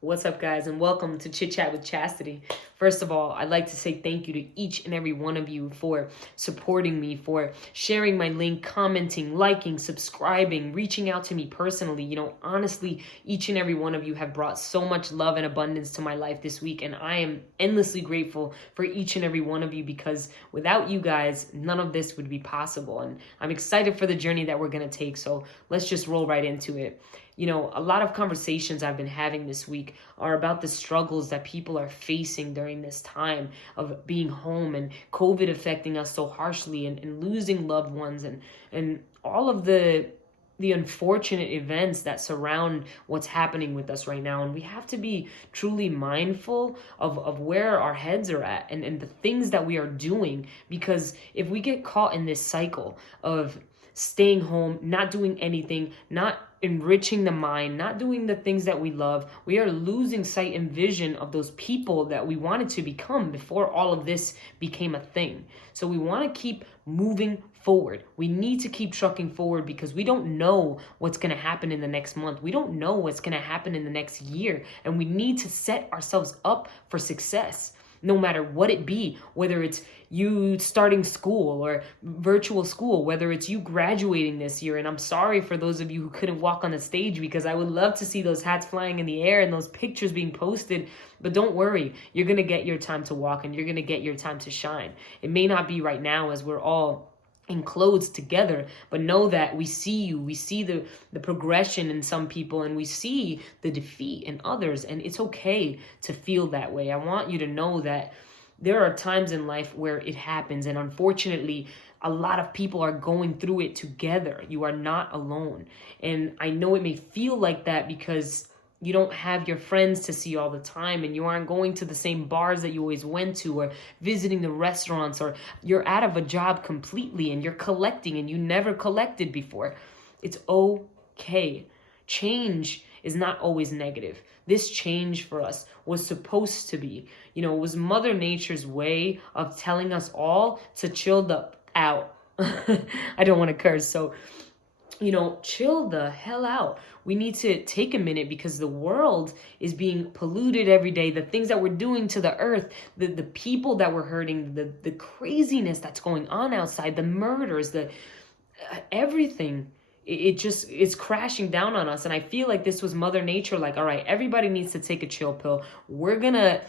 What's up, guys, and welcome to Chit Chat with Chastity. First of all, I'd like to say thank you to each and every one of you for supporting me, for sharing my link, commenting, liking, subscribing, reaching out to me personally. Honestly, each and every one of you have brought so much love and abundance to my life this week, and I am endlessly grateful for each and every one of you because without you guys, none of this would be possible. And I'm excited for the journey that we're going to take, so let's just roll right into it. A lot of conversations I've been having this week are about the struggles that people are facing during this time of being home and COVID affecting us so harshly and losing loved ones and all of the unfortunate events that surround what's happening with us right now. And we have to be truly mindful of where our heads are at and the things that we are doing, because if we get caught in this cycle of staying home, not doing anything, not enriching the mind, not doing the things that we love, we are losing sight and vision of those people that we wanted to become before all of this became a thing. So we want to keep moving forward. We need to keep trucking forward because we don't know what's going to happen in the next month. We don't know what's going to happen in the next year. And we need to set ourselves up for success, no matter what it be, whether it's you starting school or virtual school, whether it's you graduating this year. And I'm sorry for those of you who couldn't walk on the stage, because I would love to see those hats flying in the air and those pictures being posted. But don't worry, you're going to get your time to walk and you're going to get your time to shine. It may not be right now as we're all enclosed together, but know that we see you, we see the progression in some people, and we see the defeat in others, and it's okay to feel that way. I want you to know that there are times in life where it happens, and unfortunately a lot of people are going through it together. You are not alone. And I know it may feel like that because you don't have your friends to see all the time, and you aren't going to the same bars that you always went to, or visiting the restaurants, or you're out of a job completely and you're collecting and you never collected before. It's okay. Change is not always negative. This change for us was supposed to be, it was Mother Nature's way of telling us all to chill the out. I don't want to curse, so chill the hell out. We need to take a minute because the world is being polluted every day. The things that we're doing to the earth, the people that we're hurting, the craziness that's going on outside, the murders, the everything. It's crashing down on us. And I feel like this was Mother Nature, like, all right, everybody needs to take a chill pill. We're gonna,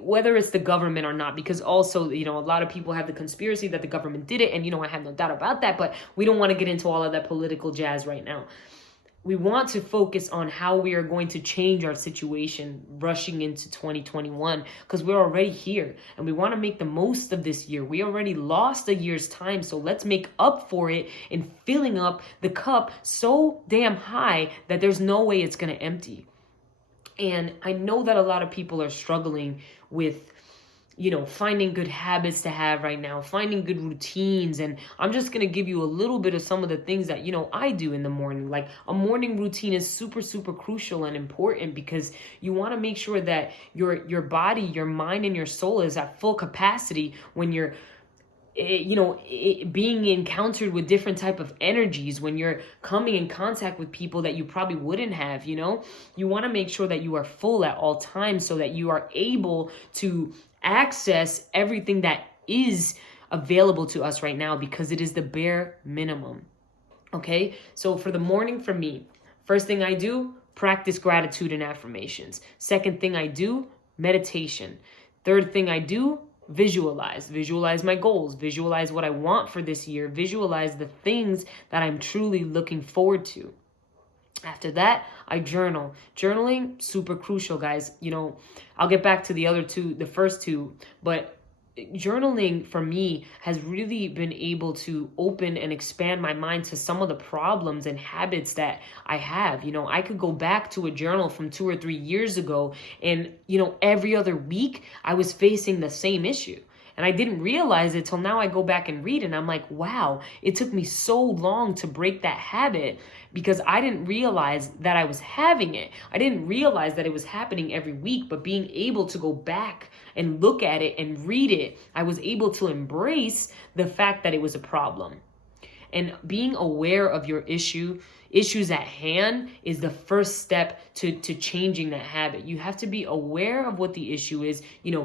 whether it's the government or not, because also, a lot of people have the conspiracy that the government did it. And, I have no doubt about that, but we don't want to get into all of that political jazz right now. We want to focus on how we are going to change our situation rushing into 2021, because we're already here and we want to make the most of this year. We already lost a year's time, so let's make up for it in filling up the cup so damn high that there's no way it's going to empty. And I know that a lot of people are struggling with finding good habits to have right now, finding good routines. And I'm just going to give you a little bit of some of the things that, I do in the morning. Like, a morning routine is super, super crucial and important because you want to make sure that your body, your mind, and your soul is at full capacity when you're being encountered with different type of energies, when you're coming in contact with people that you probably wouldn't have. You want to make sure that you are full at all times so that you are able to access everything that is available to us right now, because it is the bare minimum. Okay, so for the morning, for me, first thing I do, practice gratitude and affirmations. Second thing I do, meditation. Third thing I do, visualize my goals, visualize what I want for this year, visualize the things that I'm truly looking forward to. After that, I journal. Journaling, super crucial, guys. I'll get back to the first two, but journaling for me has really been able to open and expand my mind to some of the problems and habits that I have. I could go back to a journal from 2 or 3 years ago, and, every other week I was facing the same issue. And I didn't realize it till now I go back and read, and I'm like, wow, it took me so long to break that habit because I didn't realize that I was having it. I didn't realize that it was happening every week, but being able to go back and look at it and read it, I was able to embrace the fact that it was a problem. And being aware of your issue issues at hand is the first step to changing that habit. You have to be aware of what the issue is,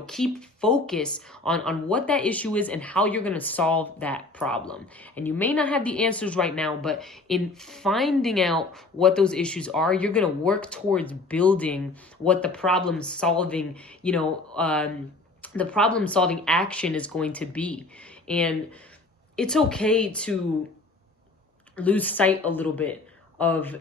keep focus on what that issue is and how you're going to solve that problem. And you may not have the answers right now, but in finding out what those issues are, you're going to work towards building what the problem solving, the problem solving action is going to be. And it's okay to lose sight a little bit of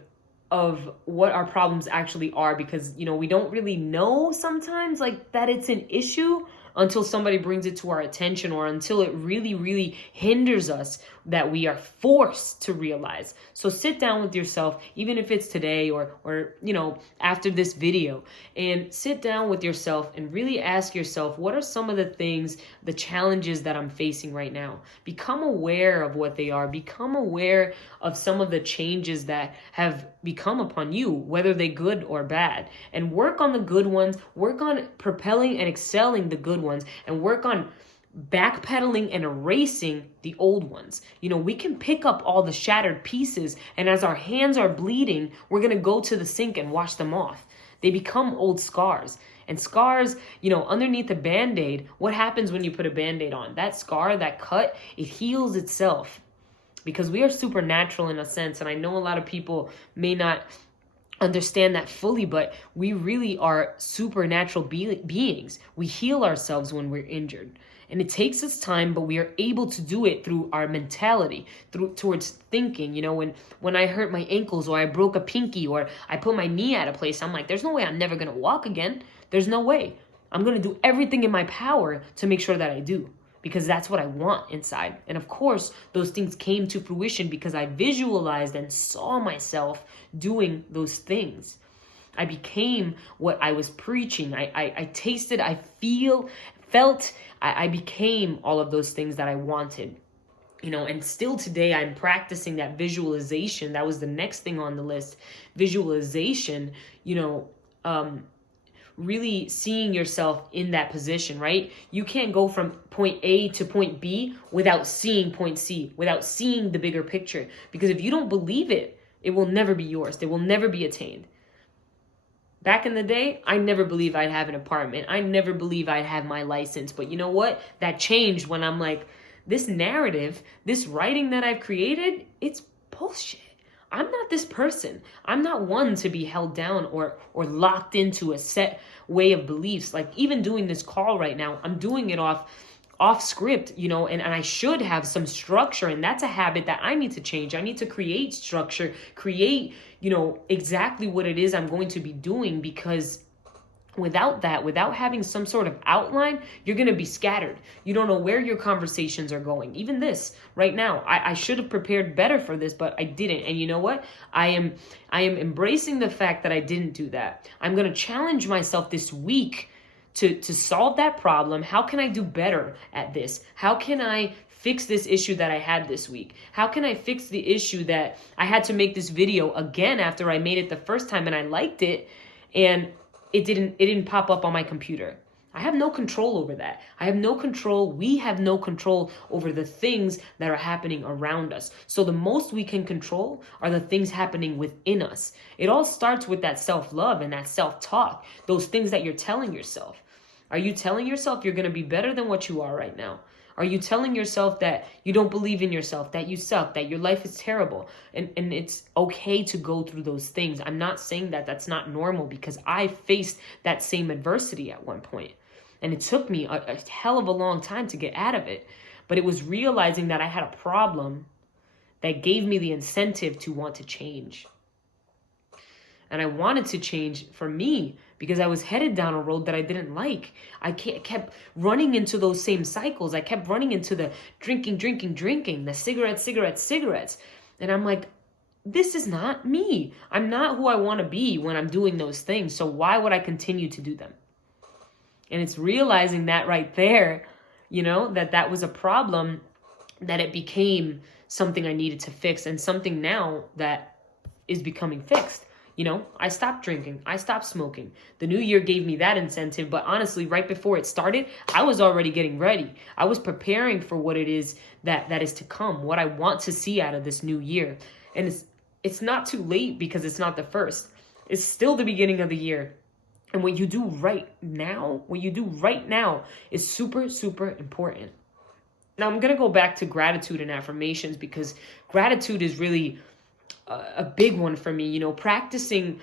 what our problems actually are, because we don't really know sometimes that it's an issue until somebody brings it to our attention, or until it really, really hinders us, that we are forced to realize. So sit down with yourself, even if it's today or after this video, and sit down with yourself and really ask yourself, what are some of the things, the challenges that I'm facing right now? Become aware of what they are. Become aware of some of the changes that have become upon you, whether they're good or bad, and work on the good ones, work on propelling and excelling the good ones, and work on backpedaling and erasing the old ones. We can pick up all the shattered pieces, and as our hands are bleeding, we're going to go to the sink and wash them off. They become old scars. And scars, underneath a Band-Aid, what happens when you put a Band-Aid on? That scar, that cut, it heals itself, because we are supernatural in a sense. And I know a lot of people may not understand that fully, but we really are supernatural beings. We heal ourselves when we're injured. And it takes us time, but we are able to do it through our mentality, towards thinking. When I hurt my ankles, or I broke a pinky, or I put my knee out of place, I'm like, there's no way I'm never going to walk again. There's no way. I'm going to do everything in my power to make sure that I do, because that's what I want inside. And of course, those things came to fruition because I visualized and saw myself doing those things. I became what I was preaching. I tasted, I felt, I became all of those things that I wanted. And still today I'm practicing that visualization. That was the next thing on the list. Visualization, really seeing yourself in that position, right? You can't go from point A to point B without seeing point C, without seeing the bigger picture. Because if you don't believe it, it will never be yours. It will never be attained. Back in the day, I never believed I'd have an apartment. I never believed I'd have my license. But you know what? That changed when I'm like, this narrative, this writing that I've created, it's bullshit. I'm not this person. I'm not one to be held down or locked into a set way of beliefs. Like even doing this call right now, I'm doing it off script, and I should have some structure. And that's a habit that I need to change. I need to create structure, create, exactly what it is I'm going to be doing, because without that, without having some sort of outline, you're going to be scattered. You don't know where your conversations are going. Even this right now, I should have prepared better for this, but I didn't. And you know what? I am embracing the fact that I didn't do that. I'm going to challenge myself this week to solve that problem. How can I do better at this? How can I fix this issue that I had this week? How can I fix the issue that I had to make this video again after I made it the first time and I liked it, and it didn't pop up on my computer? I have no control over that. I have no control. We have no control over the things that are happening around us. So the most we can control are the things happening within us. It all starts with that self-love and that self-talk, those things that you're telling yourself. Are you telling yourself you're going to be better than what you are right now? Are you telling yourself that you don't believe in yourself, that you suck, that your life is terrible? And it's okay to go through those things. I'm not saying that that's not normal, because I faced that same adversity at one point. And it took me a hell of a long time to get out of it. But it was realizing that I had a problem that gave me the incentive to want to change. And I wanted to change for me because I was headed down a road that I didn't like. I kept running into those same cycles. I kept running into the drinking, the cigarettes. And I'm like, this is not me. I'm not who I want to be when I'm doing those things. So why would I continue to do them? And it's realizing that right there, that was a problem, that it became something I needed to fix, and something now that is becoming fixed. I stopped drinking. I stopped smoking. The new year gave me that incentive. But honestly, right before it started, I was already getting ready. I was preparing for what it is that is to come, what I want to see out of this new year. And It's not too late because it's not the first. It's still the beginning of the year. And what you do right now, is super, super important. Now, I'm going to go back to gratitude and affirmations because gratitude is really a big one for me. Practicing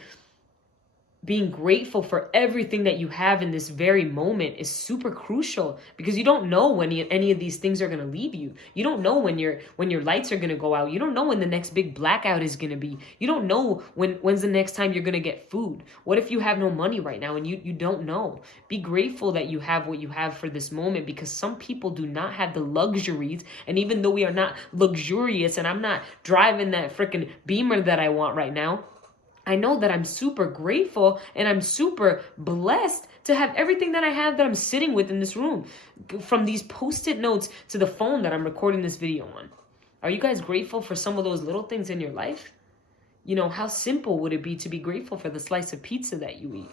being grateful for everything that you have in this very moment is super crucial because you don't know when any of these things are going to leave you. You don't know when your lights are going to go out. You don't know when the next big blackout is going to be. You don't know when's the next time you're going to get food. What if you have no money right now and you don't know? Be grateful that you have what you have for this moment because some people do not have the luxuries. And even though we are not luxurious and I'm not driving that freaking Beamer that I want right now, I know that I'm super grateful and I'm super blessed to have everything that I have that I'm sitting with in this room. From these post-it notes to the phone that I'm recording this video on. Are you guys grateful for some of those little things in your life? How simple would it be to be grateful for the slice of pizza that you eat?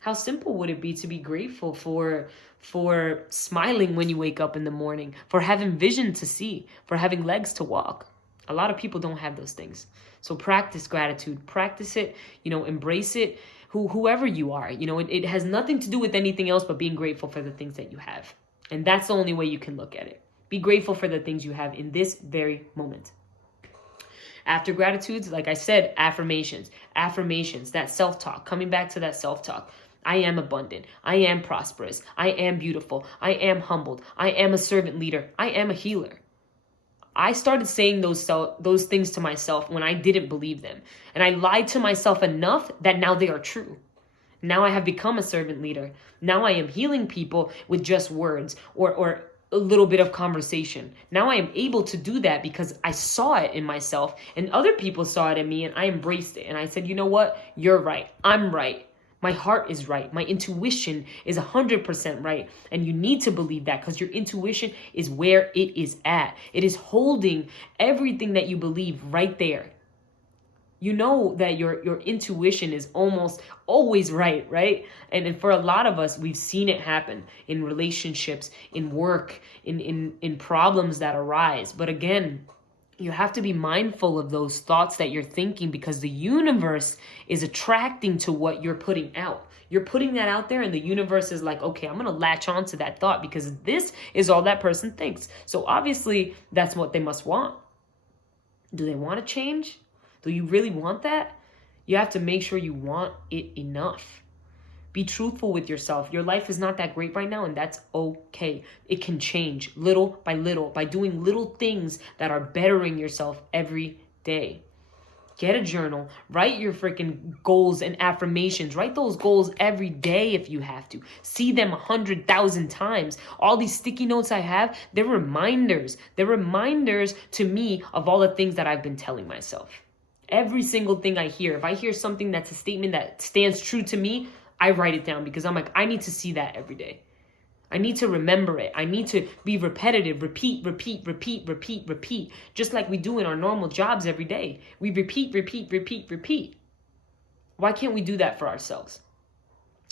How simple would it be to be grateful for smiling when you wake up in the morning, for having vision to see, for having legs to walk? A lot of people don't have those things. So practice gratitude, practice it, embrace it, whoever you are. It has nothing to do with anything else but being grateful for the things that you have. And that's the only way you can look at it. Be grateful for the things you have in this very moment. After gratitudes, like I said, affirmations, that self-talk, coming back to that self-talk. I am abundant. I am prosperous. I am beautiful. I am humbled. I am a servant leader. I am a healer. I started saying those things to myself when I didn't believe them. And I lied to myself enough that now they are true. Now I have become a servant leader. Now I am healing people with just words or a little bit of conversation. Now I am able to do that because I saw it in myself and other people saw it in me and I embraced it. And I said, you know what? You're right. I'm right. My heart is right. My intuition is 100% right. And you need to believe that because your intuition is where it is at. It is holding everything that you believe right there. You know that your intuition is almost always right? And for a lot of us, we've seen it happen in relationships, in work, in problems that arise. But again, you have to be mindful of those thoughts that you're thinking because the universe is attracting to what you're putting out. You're putting that out there and the universe is like, okay, I'm going to latch on to that thought because this is all that person thinks. So obviously that's what they must want. Do they want to change? Do you really want that? You have to make sure you want it enough. Be truthful with yourself. Your life is not that great right now, and that's okay. It can change little by doing little things that are bettering yourself every day. Get a journal. Write your freaking goals and affirmations. Write those goals every day if you have to. See them 100,000 times. All these sticky notes I have, they're reminders. They're reminders to me of all the things that I've been telling myself. Every single thing I hear, if I hear something that's a statement that stands true to me, I write it down because I'm like, I need to see that every day. I need to remember it. I need to be repetitive, repeat. Just like we do in our normal jobs every day. We repeat. Why can't we do that for ourselves?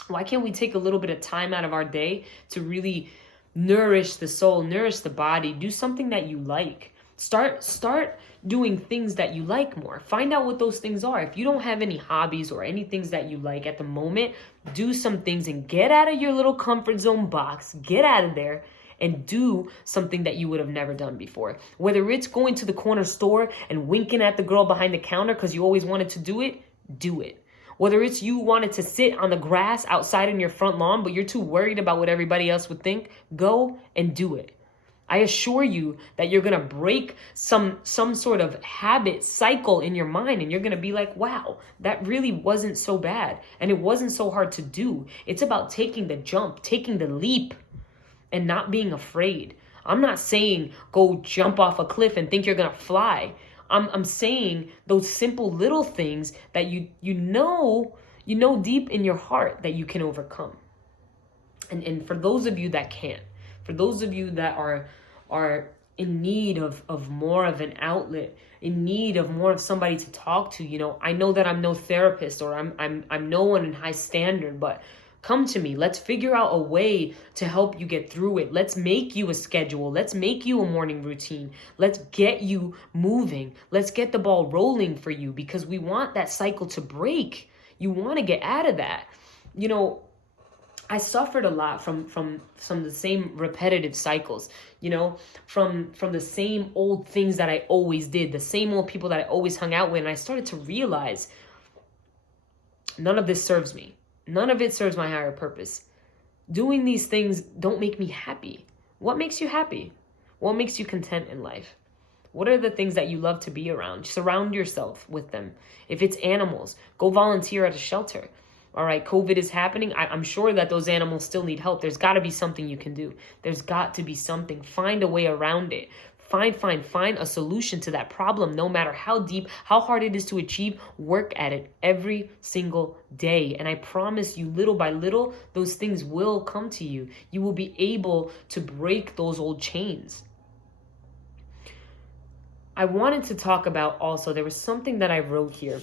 Why can't we take a little bit of time out of our day to really nourish the soul, nourish the body, do something that you like? Start doing things that you like more. Find out what those things are. If you don't have any hobbies or any things that you like at the moment, do some things and get out of your little comfort zone box. Get out of there and do something that you would have never done before. Whether it's going to the corner store and winking at the girl behind the counter because you always wanted to do it, do it. Whether it's you wanted to sit on the grass outside in your front lawn, but you're too worried about what everybody else would think, go and do it. I assure you that you're going to break some sort of habit cycle in your mind and you're going to be like, wow, that really wasn't so bad and it wasn't so hard to do. It's about taking the jump, taking the leap and not being afraid. I'm not saying go jump off a cliff and think you're going to fly. I'm saying those simple little things that you know deep in your heart that you can overcome. And for those of you that can't, for those of you that are in need of more of an outlet, in need of more of somebody to talk to, I know that I'm no therapist or I'm no one in high standard, but Come to me. Let's figure out a way to help you get through it. Let's make you a schedule. Let's make you a morning routine. Let's get you moving. Let's get the ball rolling for you, because we want that cycle to break. You want to get out of that. You know, I suffered a lot from the same repetitive cycles, you know, from the same old things that I always did, the same old people that I always hung out with. And I started to realize none of this serves me. None of it serves my higher purpose. Doing these things don't make me happy. What makes you happy? What makes you content in life? What are the things that you love to be around? Surround yourself with them. If it's animals, go volunteer at a shelter. All right, COVID is happening. I'm sure that those animals still need help. There's got to be something you can do. There's got to be something. Find a way around it. Find a solution to that problem, no matter how deep, how hard it is to achieve. Work at it every single day. And I promise you, little by little, those things will come to you. You will be able to break those old chains. I wanted to talk about also, there was something that I wrote here.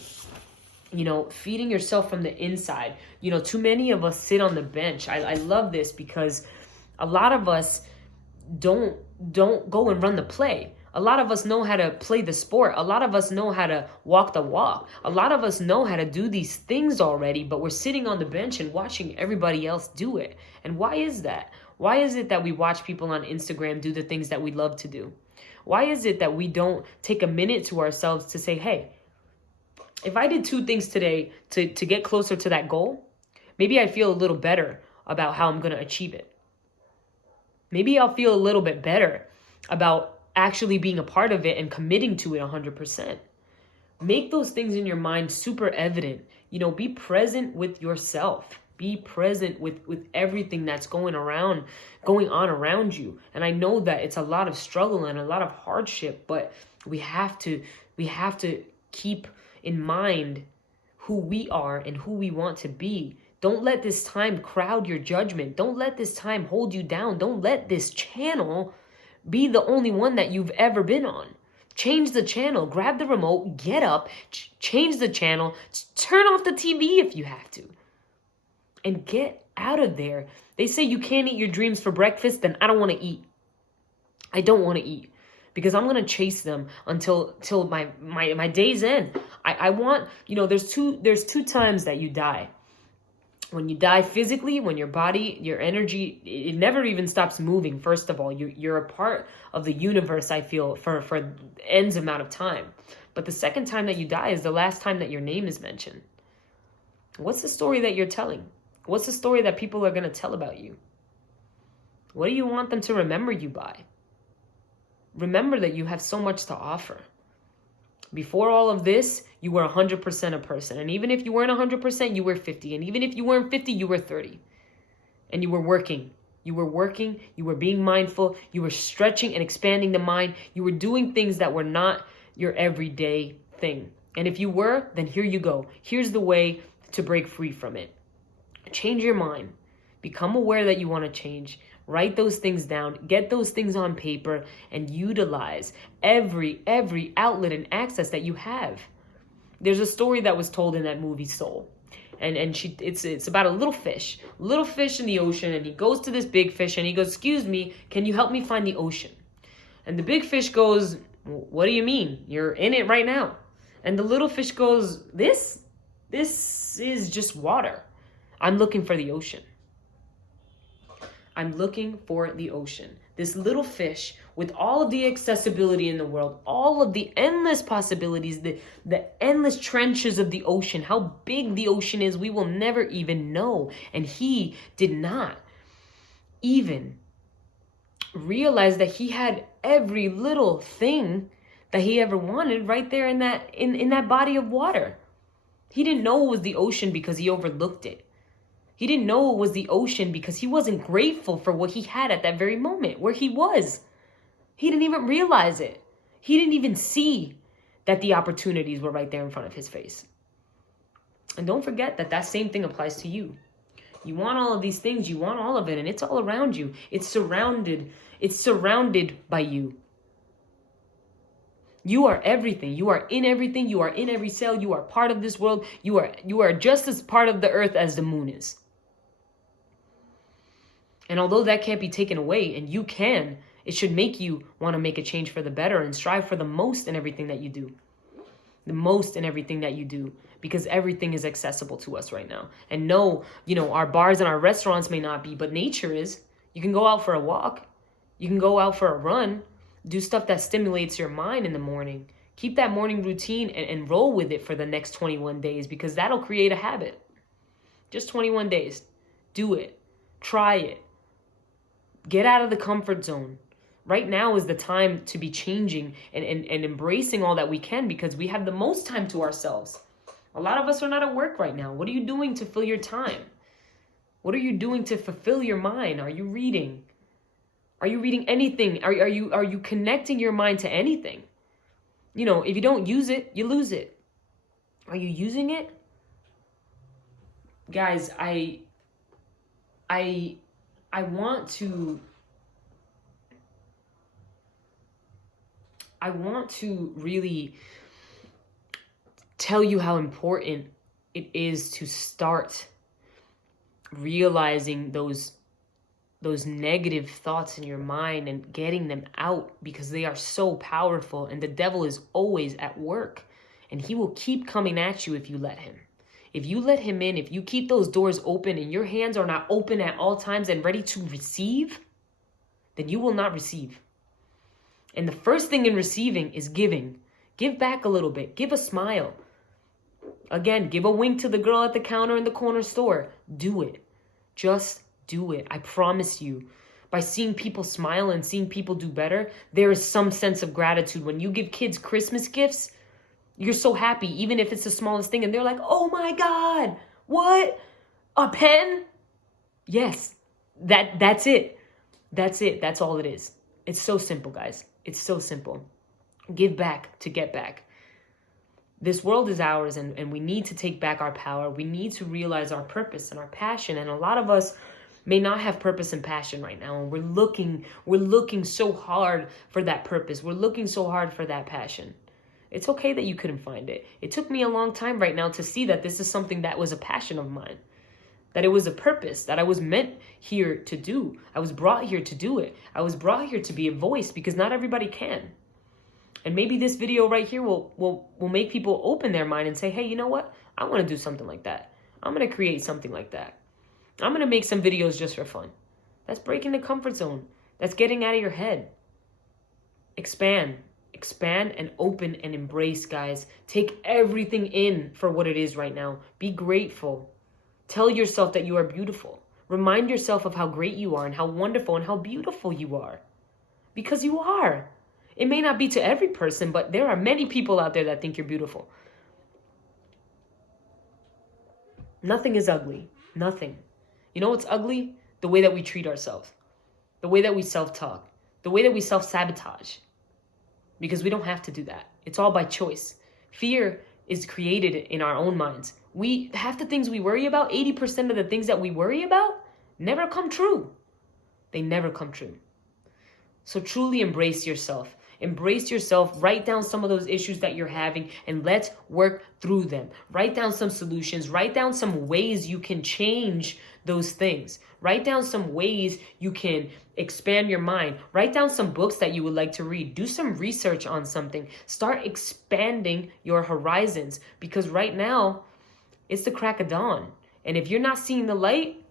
You know, feeding yourself from the inside. You know, too many of us sit on the bench. I love this because a lot of us don't go and run the play. A lot of us know how to play the sport. A lot of us know how to walk the walk. A lot of us know how to do these things already, but we're sitting on the bench and watching everybody else do it. And why is that? Why is it that we watch people on Instagram do the things that we love to do? Why is it that we don't take a minute to ourselves to say, hey, if I did 2 things today to get closer to that goal, maybe I feel a little better about how I'm going to achieve it. Maybe I'll feel a little bit better about actually being a part of it and committing to it 100%. Make those things in your mind super evident. You know, be present with yourself. Be present with everything that's going on around you. And I know that it's a lot of struggle and a lot of hardship, but we have to keep in mind who we are and who we want to be. Don't let this time crowd your judgment. Don't let this time hold you down. Don't let this channel be the only one that you've ever been on. Change the channel. Grab the remote. Get up. Change the channel. Turn off the TV if you have to. And get out of there. They say you can't eat your dreams for breakfast, then I don't want to eat. I don't want to eat. Because I'm going to chase them until my day's end. I want, you know, there's two times that you die. When you die physically, when your body, your energy, it never even stops moving. First of all, you're a part of the universe, I feel, for ends amount of time. But the second time that you die is the last time that your name is mentioned. What's the story that you're telling? What's the story that people are going to tell about you? What do you want them to remember you by? Remember that you have so much to offer. Before all of this, you were 100% a person. And even if you weren't 100%, you were 50. And even if you weren't 50, you were 30. And you were working. You were working. You were being mindful. You were stretching and expanding the mind. You were doing things that were not your everyday thing. And if you were, then here you go. Here's the way to break free from it. Change your mind. Become aware that you want to change. Write those things down, get those things on paper, and utilize every outlet and access that you have. There's a story that was told in that movie Soul. And it's about a little fish in the ocean, and he goes to this big fish and he goes, "Excuse me, can you help me find the ocean?" And the big fish goes, "What do you mean? You're in it right now." And the little fish goes, This is just water. I'm looking for the ocean. I'm looking for the ocean. This little fish, with all of the accessibility in the world, all of the endless possibilities, the endless trenches of the ocean, how big the ocean is, we will never even know. And he did not even realize that he had every little thing that he ever wanted right there in that body of water. He didn't know it was the ocean because he overlooked it. He didn't know it was the ocean because he wasn't grateful for what he had at that very moment, where he was. He didn't even realize it. He didn't even see that the opportunities were right there in front of his face. And don't forget that same thing applies to you. You want all of these things, you want all of it, and it's all around you. It's surrounded by you. You are everything. You are in everything. You are in every cell. You are part of this world. You are just as part of the earth as the moon is. And although that can't be taken away, and you can, it should make you want to make a change for the better and strive for the most in everything that you do. The most in everything that you do, because everything is accessible to us right now. And no, our bars and our restaurants may not be, but nature is. You can go out for a walk. You can go out for a run. Do stuff that stimulates your mind in the morning. Keep that morning routine and roll with it for the next 21 days, because that'll create a habit. Just 21 days. Do it. Try it. Get out of the comfort zone. Right now is the time to be changing and embracing all that we can, because we have the most time to ourselves. A lot of us are not at work right now. What are you doing to fill your time? What are you doing to fulfill your mind? Are you reading? Are you reading anything? Are you connecting your mind to anything? If you don't use it, you lose it. Are you using it? Guys, I want to really tell you how important it is to start realizing those negative thoughts in your mind and getting them out, because they are so powerful, and the devil is always at work, and he will keep coming at you if you let him. If you let him in, if you keep those doors open and your hands are not open at all times and ready to receive, then you will not receive. And the first thing in receiving is giving. Give back a little bit. Give a smile. Again, give a wink to the girl at the counter in the corner store. Do it. Just do it. I promise you. By seeing people smile and seeing people do better, there is some sense of gratitude. When you give kids Christmas gifts, you're so happy, even if it's the smallest thing. And they're like, oh my God, what? A pen? Yes, that's it. That's it. That's all it is. It's so simple, guys. It's so simple. Give back to get back. This world is ours, and we need to take back our power. We need to realize our purpose and our passion. And a lot of us may not have purpose and passion right now. And we're looking so hard for that purpose. We're looking so hard for that passion. It's okay that you couldn't find it. It took me a long time right now to see that this is something that was a passion of mine, that it was a purpose that I was meant here to do. I was brought here to do it. I was brought here to be a voice, because not everybody can. And maybe this video right here will make people open their mind and say, hey, you know what? I want to do something like that. I'm going to create something like that. I'm going to make some videos just for fun. That's breaking the comfort zone. That's getting out of your head. Expand and open and embrace, guys. Take everything in for what it is right now. Be grateful. Tell yourself that you are beautiful. Remind yourself of how great you are and how wonderful and how beautiful you are. Because you are. It may not be to every person, but there are many people out there that think you're beautiful. Nothing is ugly. Nothing. You know what's ugly? The way that we treat ourselves. The way that we self-talk. The way that we self-sabotage. Because we don't have to do that. It's all by choice. Fear is created in our own minds. Half the things we worry about, 80% of the things that we worry about, never come true. They never come true. So truly embrace yourself. Embrace yourself. Write down some of those issues that you're having, and let's work through them. Write down some solutions. Write down some ways you can change those things. Write down some ways you can expand your mind. Write down some books that you would like to read. Do some research on something. Start expanding your horizons, because right now it's the crack of dawn. And if you're not seeing the light,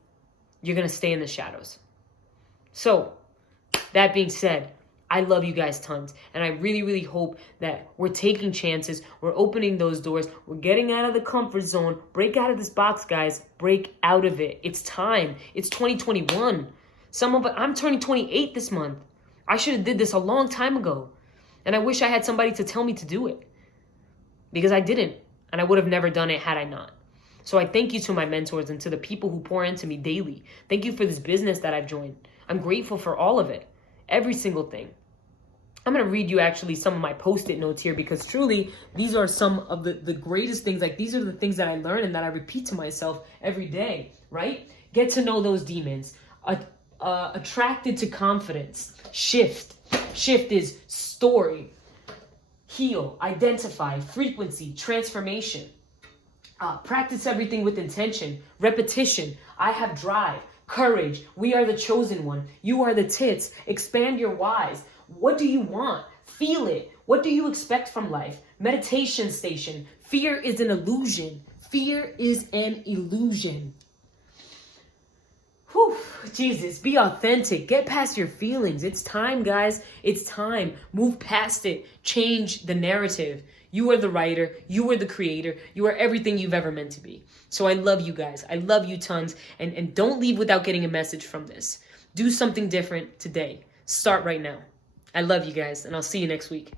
you're going to stay in the shadows. So that being said, I love you guys tons. And I really, really hope that we're taking chances. We're opening those doors. We're getting out of the comfort zone. Break out of this box, guys. Break out of it. It's time. It's 2021. I'm turning 28 this month. I should have did this a long time ago. And I wish I had somebody to tell me to do it. Because I didn't. And I would have never done it had I not. So I thank you to my mentors and to the people who pour into me daily. Thank you for this business that I've joined. I'm grateful for all of it. Every single thing. I'm going to read you actually some of my post-it notes here, because truly these are some of the greatest things. Like, these are the things that I learn and that I repeat to myself every day, right? Get to know those demons. Attracted to confidence. Shift. Shift is story. Heal. Identify. Frequency. Transformation. Practice everything with intention. Repetition. I have drive. Courage. We are the chosen one. You are the tits. Expand your whys. What do you want? Feel it. What do you expect from life? Meditation station. Fear is an illusion. Fear is an illusion. Whew, Jesus, be authentic. Get past your feelings. It's time, guys. It's time. Move past it. Change the narrative. You are the writer. You are the creator. You are everything you've ever meant to be. So I love you guys. I love you tons. And don't leave without getting a message from this. Do something different today. Start right now. I love you guys, and I'll see you next week.